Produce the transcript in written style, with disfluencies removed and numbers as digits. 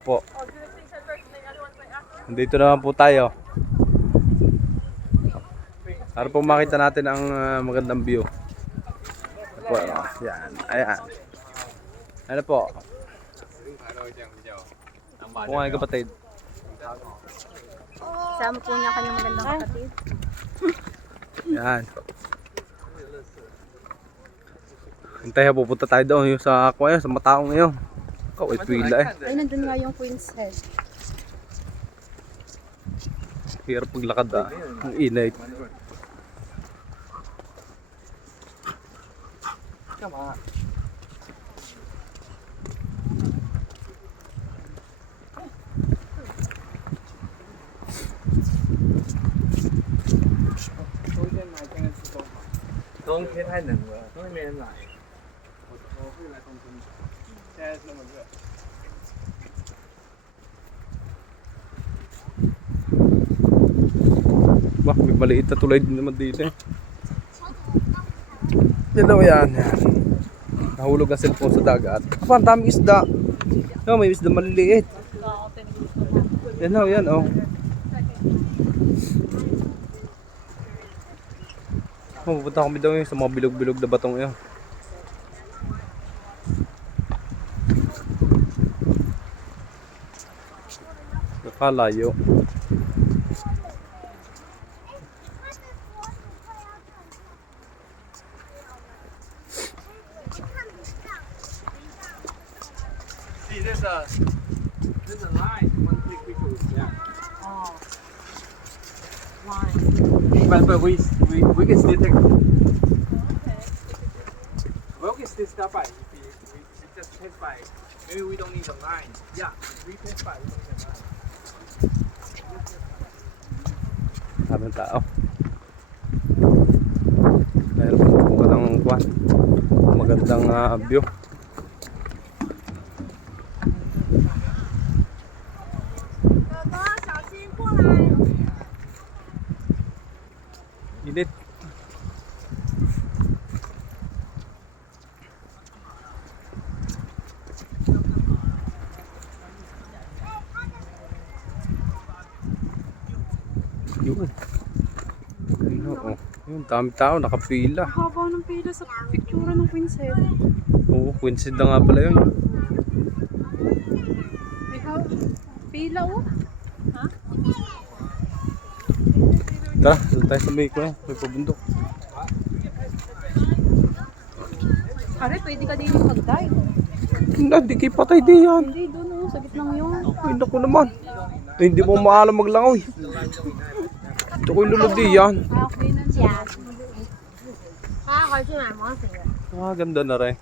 Po. Dito naman po tayo. Para po makita natin ang magandang view. Po, yan. Ayan. Ano po? Po nga kapatid. Sama po niya kanyang magandang kapatid. Yan. Hintay, pupunta tayo doon yung sa kuya, sa mataong ngayon. Kaway pila eh. Ay, nandun nga yung Queen's Head. Hirap paglakad ah. Ang inay. Wah, may maliit na tulay din naman dito eh. Yan daw yan. Nahulog ang cellphone sa dagat. Apa, ang daming isda. No, may isda maliliit. Yan o, yan o. Pupunta kami daw sa mga bilog-bilog na batong yun. Nakalayo. See, there's a line. One click we could, yeah. Oh. One. But we can still take. We can still stop by if we just pass by. Maybe we don't need a line. Yeah, if we pass by, we don't need a line. Maraming tao. Meron po ng kwan. Magandang view. Init. Yun. Oo. Yun, dami tao, nakapila. Haba ng pila sa picture ng Queen's Head. Oo, coincident na nga pala yun. Ikaw, pila oh. Ha? Tara, doon tayo sa may pabundok. Pare, pwede ka din mag-dive. Hindi kayo patay di yan. Hindi, doon oh, sa gitnang yun. Ay, naku naman. Ay, hindi mo maalam maglangoy. Ito ko'y lulod di yan. Ah, okay na siya. Ganda na rin.